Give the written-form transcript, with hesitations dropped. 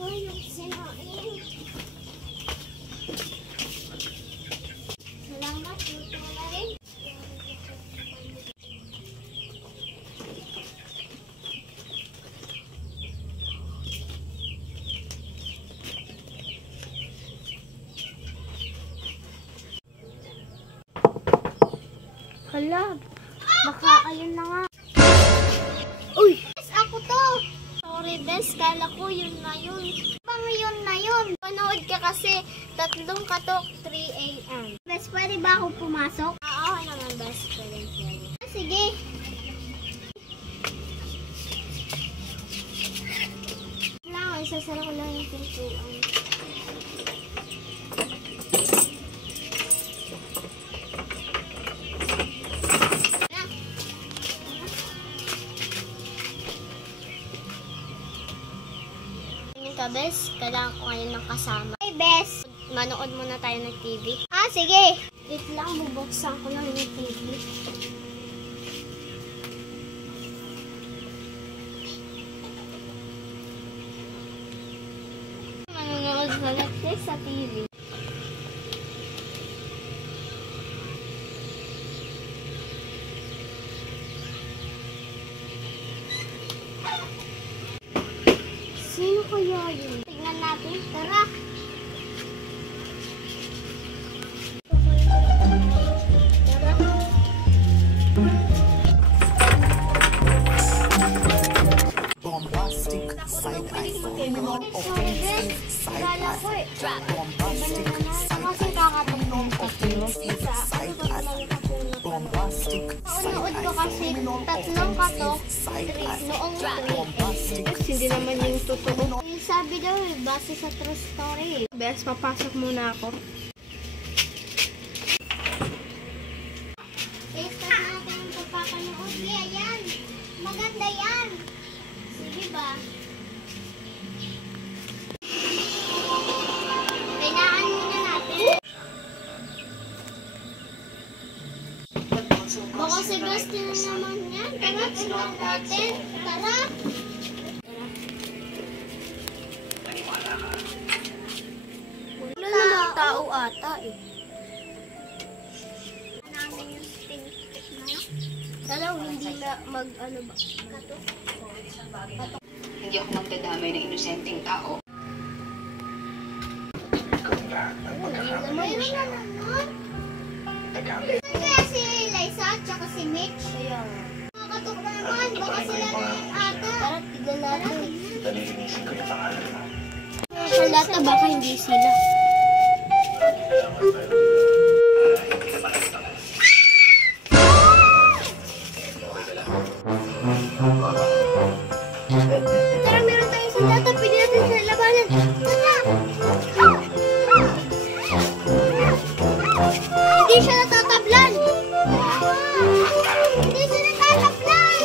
Uy, yung sinain. Salamat, luto na rin. Hala, baka ayun na nga. Uy! Bes, ako to! Sorry, Bes. Kala ko yun na yun. Bang yun na yun? Panood ka kasi 3 katok 3 AM. Bes, pwede ba ako pumasok? Oo naman, Bes. Pwede. Sige. Lang, isasara ko lang yung pintuan. Bes, kailangan ko ngayon ng kasama. Hey, Bes! Manood muna tayo ng TV. Ah, sige! Wait lang, bubuksan ko lang yung TV. Manonood sa Netflix sa TV. Sino kaya yun? Tignan natin. Tara! Tara! Bombastic side eye. Offensive side eye. Bombastic Kasi kakatulong side eye. Bombastic Naunood ko kasi 3 katok noong 3. Hindi naman yung totoo. Sabi daw base sa true story. Bes, papasok muna ako. Ito natin yung papapanood. Yan. Maganda yan. Sige ba? Kailangan muna natin. Baka si Basti na naman yan. Tara, tignan natin. Tara. Wala namang tao ata eh. Namin yung sting. Alam, hindi na mag-ano ba? Hindi ako magdadamay ng inosenteng tao. Mayroon na naman. Saan kaya si Liza at saka si Mitch? Nakakatok na naman. Baka sila na yung ata. Tara, tignan natin. Nalilinisin ko yung pangalan mo. Sa lata, baka hindi sila. Tara, meron tayong sandata. Pwede natin sa labanan. Tara! Hindi siya natatablan! Hindi siya natatablan!